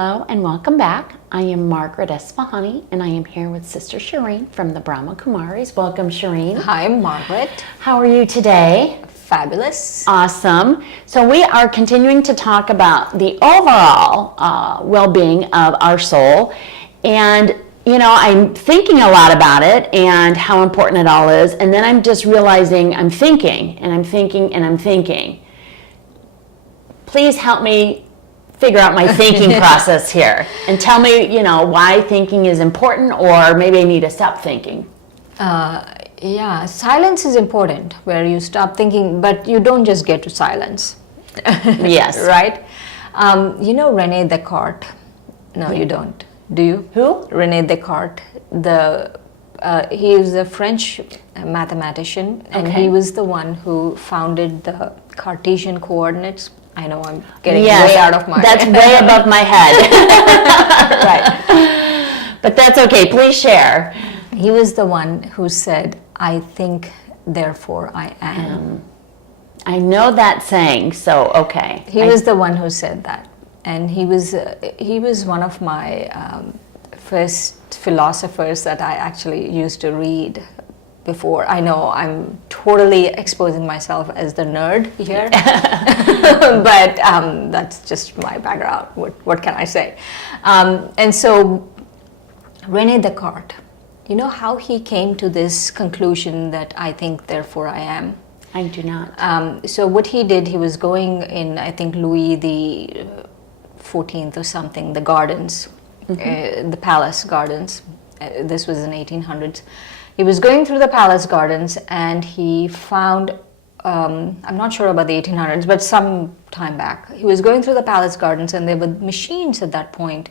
Hello and welcome back. I am Margaret Esfahani and I am here with Sister Shireen from the Brahma Kumaris. Welcome, Shireen. Hi, Margaret. How are you today? Fabulous. Awesome. So we are continuing to talk about the overall well-being of our soul. And, you know, I'm thinking a lot about it and how important it all is. And then I'm just realizing I'm thinking and I'm thinking and I'm thinking. Please help me figure out my thinking process here and tell me, you know, why thinking is important, or maybe I need to stop thinking. Yeah, silence is important, where you stop thinking, but you don't just get to silence. Yes. Right? You know René Descartes? No, you don't. Do you? Who? René Descartes. He is a French mathematician, and Okay. he was the one who founded the Cartesian coordinates. I know I'm getting way out of my... That's way above my head. Right. But that's okay. Please share. He was the one who said, "I think, therefore I am." I know that saying, so okay. He was the one who said that. And he was one of my first philosophers that I actually used to read before. I know I'm totally exposing myself as the nerd here, but that's just my background. What can I say? And so René Descartes, you know how he came to this conclusion that I think, therefore I am? I do not. So what he did, he was going in, I think, Louis the 14th or something, the gardens, the palace gardens. This was in 1800s. He was going through the palace gardens and he found, I'm not sure about the 1800s, but some time back, he was going through the palace gardens and there were machines at that point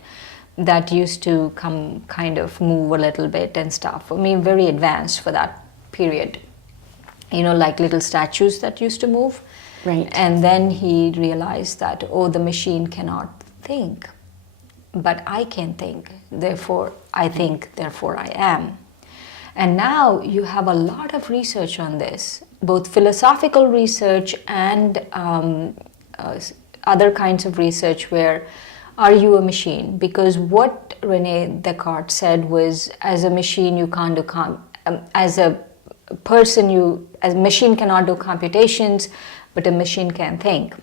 that used to come kind of move a little bit and stuff. I mean, very advanced for that period. You know, like little statues that used to move. Right. And then he realized that, oh, the machine cannot think, but I can think. Therefore, I think, therefore I am. And now you have a lot of research on this, both philosophical research and other kinds of research where, are you a machine? Because what René Descartes said was, as a machine you can't do, as a person, as a machine cannot do computations, but a machine can think.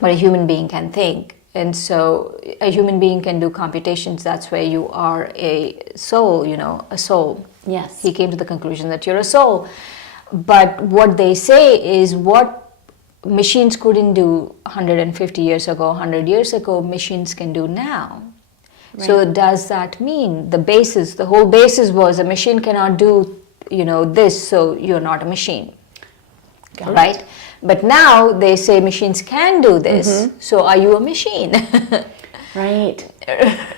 But a human being can think. And so a human being can do computations. That's where you are a soul, you know, a soul. Yes. He came to the conclusion that you're a soul. But what they say is what machines couldn't do 150 years ago, 100 years ago, machines can do now. Right. So does that mean the whole basis was a machine cannot do, you know, this, so you're not a machine. Right? But now they say machines can do this, so are you a machine? Right.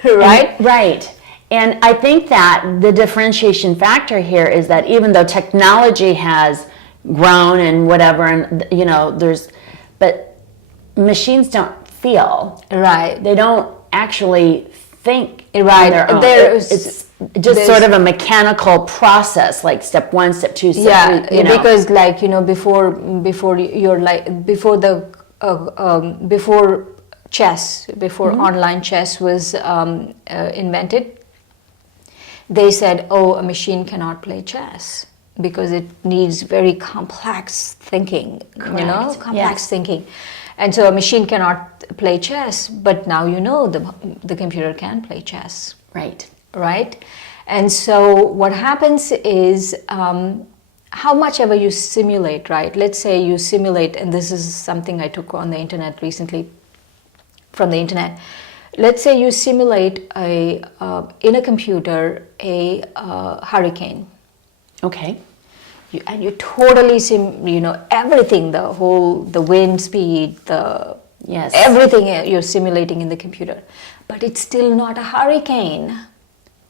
Right? Right. And I think that the differentiation factor here is that even though technology has grown and whatever, and you know, but machines don't feel. Right. They don't actually think. Right. On their own. It's just sort of a mechanical process, like step one, step two, step three. You know. Because like, you know, before chess, before online chess was invented, they said, oh, a machine cannot play chess because it needs very complex thinking. Correct. You know, complex Yes. thinking. And so a machine cannot play chess, but now you know the computer can play chess. Right. Right? And so what happens is how much ever you simulate, right? Let's say you simulate, and this is something I took on the internet recently, from the internet. Let's say you simulate in a computer a hurricane. Okay. And you totally everything, the wind speed, Yes. everything you're simulating in the computer. But it's still not a hurricane.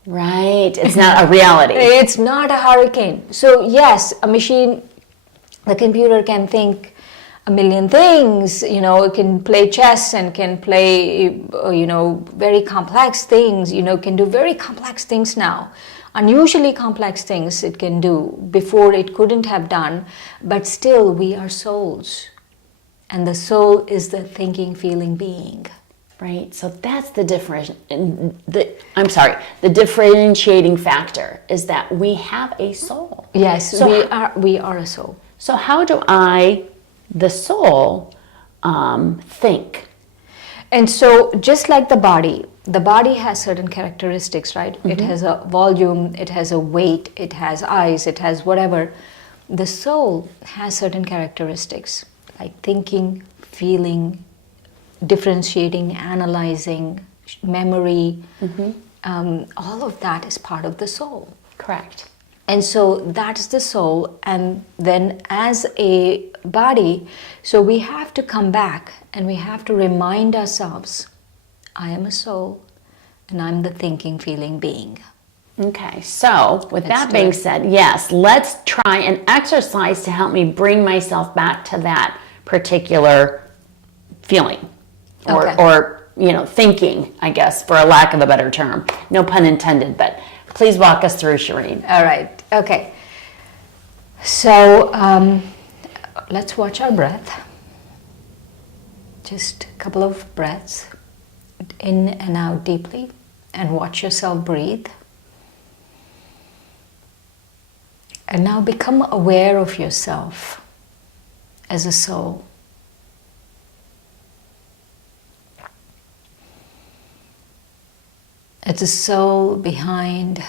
Right. It's not a reality. It's not a hurricane. So yes, a machine, the computer can think a million things, you know, it can play chess and can play, you know, very complex things, you know, can do very complex things now. Unusually complex things it can do. Before it couldn't have done, but still we are souls. And the soul is the thinking, feeling being. Right, so that's the the differentiating factor is that we have a soul. Yes, So we are a soul. So how do I, the soul, think? And so just like the body has certain characteristics, right? It has a volume, it has a weight, it has eyes, it has whatever. The soul has certain characteristics like thinking, feeling, differentiating, analyzing, memory. All of that is part of the soul. Correct. And so that's the soul. And then as a body, so we have to come back and we have to remind ourselves, I am a soul and I'm the thinking, feeling being. Okay, so with Let's that do being it. said, yes, let's try an exercise to help me bring myself back to that particular feeling Okay. or thinking, I guess, for a lack of a better term. No pun intended, but please walk us through, Shireen. All right. Okay. So let's watch our breath. Just a couple of breaths in and out deeply, and watch yourself breathe. And now become aware of yourself as a soul. It's a soul behind,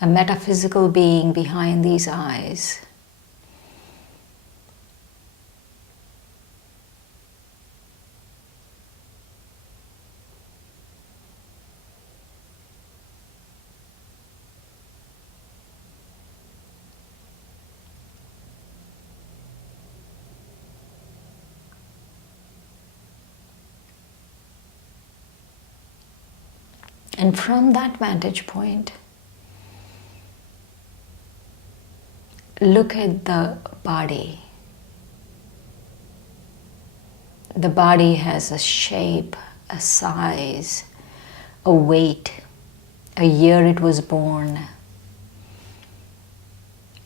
a metaphysical being behind these eyes. And from that vantage point, look at the body. The body has a shape, a size, a weight, a year it was born,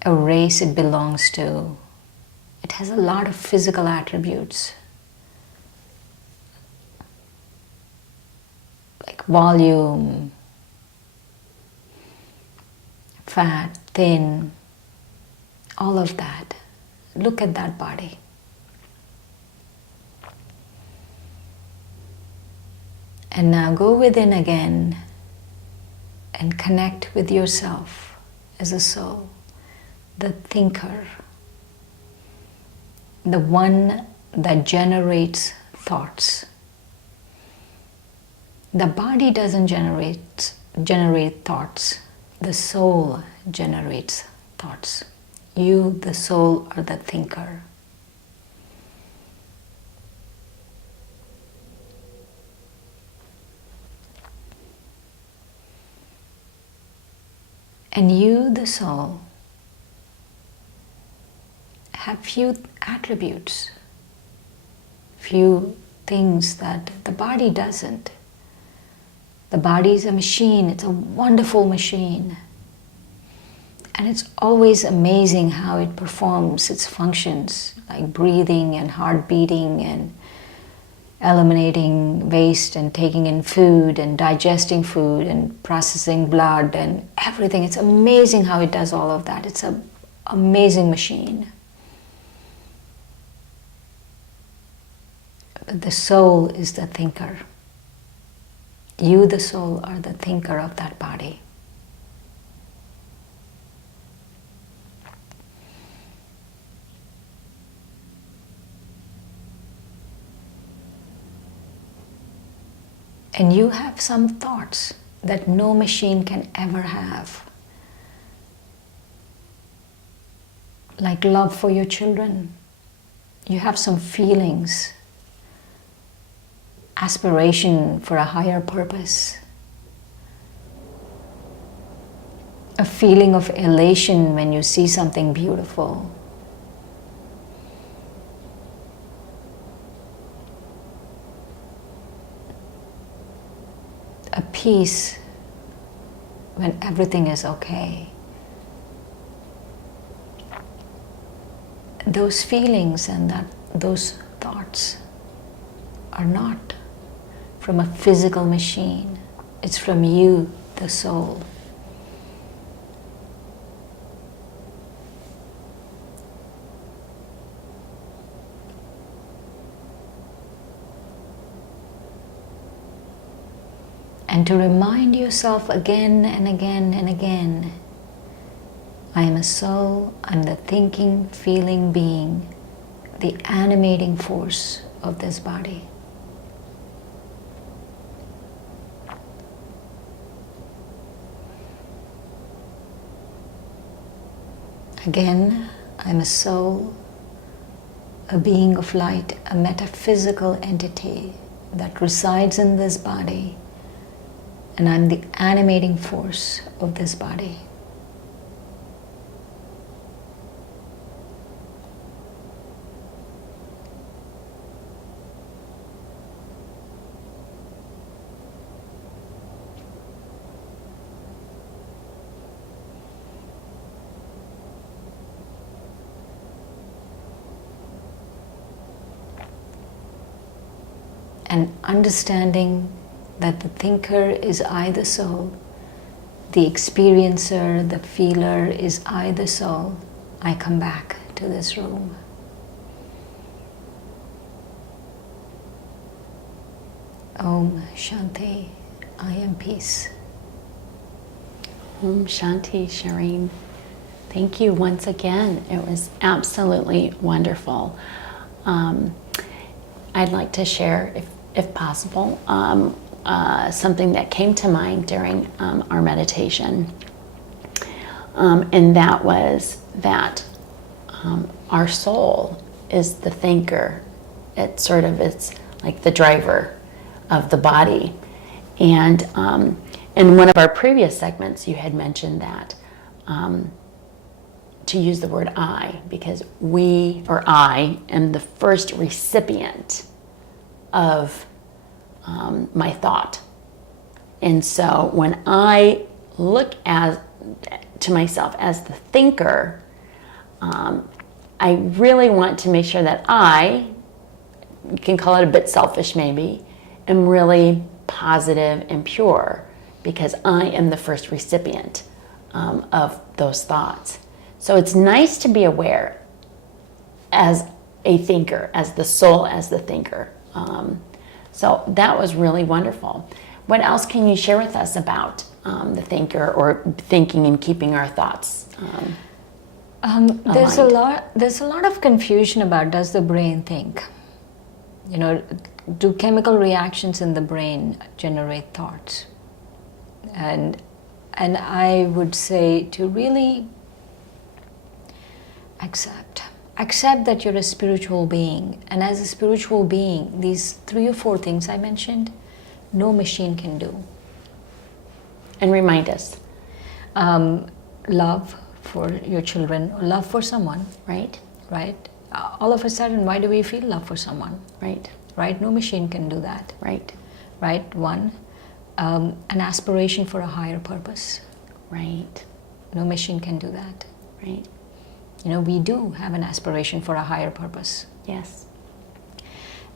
a race it belongs to. It has a lot of physical attributes. Like volume, fat, thin, all of that. Look at that body. And now go within again and connect with yourself as a soul, the thinker, the one that generates thoughts. The body doesn't generate thoughts. The soul generates thoughts. You, the soul, are the thinker. And you, the soul, have few attributes, few things that the body doesn't. The body is a machine, it's a wonderful machine. And it's always amazing how it performs its functions, like breathing and heart beating and eliminating waste and taking in food and digesting food and processing blood and everything. It's amazing how it does all of that. It's an amazing machine. But the soul is the thinker. You, the soul, are the thinker of that body. And you have some thoughts that no machine can ever have. Like love for your children. You have some feelings, aspiration for a higher purpose, a feeling of elation when you see something beautiful. A peace when everything is okay. Those feelings and those thoughts are not from a physical machine. It's from you, the soul. And to remind yourself again and again and again, I am a soul, I'm the thinking, feeling being, the animating force of this body. Again, I'm a soul, a being of light, a metaphysical entity that resides in this body, and I'm the animating force of this body. And understanding that the thinker is I, the soul, the experiencer, the feeler is I, the soul, I come back to this room. Om Shanti, I am peace. Om Shanti, Shireen. Thank you once again. It was absolutely wonderful. I'd like to share, if possible, something that came to mind during our meditation. And that was that our soul is the thinker. It's like the driver of the body. And in one of our previous segments, you had mentioned that to use the word I, because I am the first recipient of my thought. And so when I look to myself as the thinker, I really want to make sure that you can call it a bit selfish maybe, am really positive and pure, because I am the first recipient of those thoughts. So it's nice to be aware as a thinker, as the soul, as the thinker. So that was really wonderful. What else can you share with us about the thinker, or thinking and keeping our thoughts There's a lot of confusion about, does the brain think? Do chemical reactions in the brain generate thoughts? And I would say to really accept that you're a spiritual being, and as a spiritual being, these 3 or 4 things I mentioned, no machine can do. And remind us. Love for your children, or love for someone. Right. All of a sudden, why do we feel love for someone? Right. No machine can do that. Right. One, an aspiration for a higher purpose. Right. No machine can do that. Right. We do have an aspiration for a higher purpose. Yes.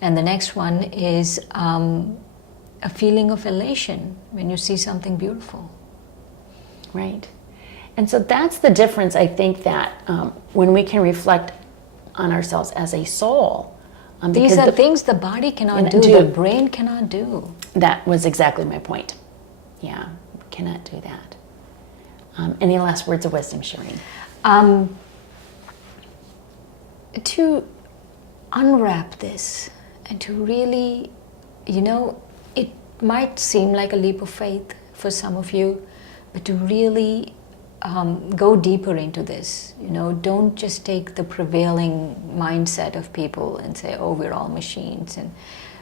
And the next one is a feeling of elation when you see something beautiful. Right. And so that's the difference, I think, that when we can reflect on ourselves as a soul. These are things the body cannot do, the brain cannot do. That was exactly my point. Yeah, we cannot do that. Any last words of wisdom, Shireen? To unwrap this and to really, it might seem like a leap of faith for some of you, but to really go deeper into this. Don't just take the prevailing mindset of people and say, oh, we're all machines, and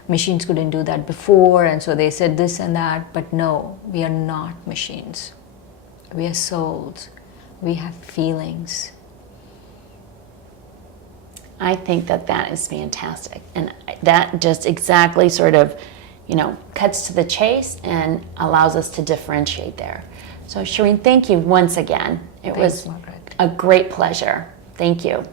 machines couldn't do that before, and so they said this and that. But no, we are not machines. We are souls. We have feelings. I think that is fantastic. And that just exactly sort of, cuts to the chase and allows us to differentiate there. So Shireen, thank you once again. It was Margaret. a great pleasure. Thank you.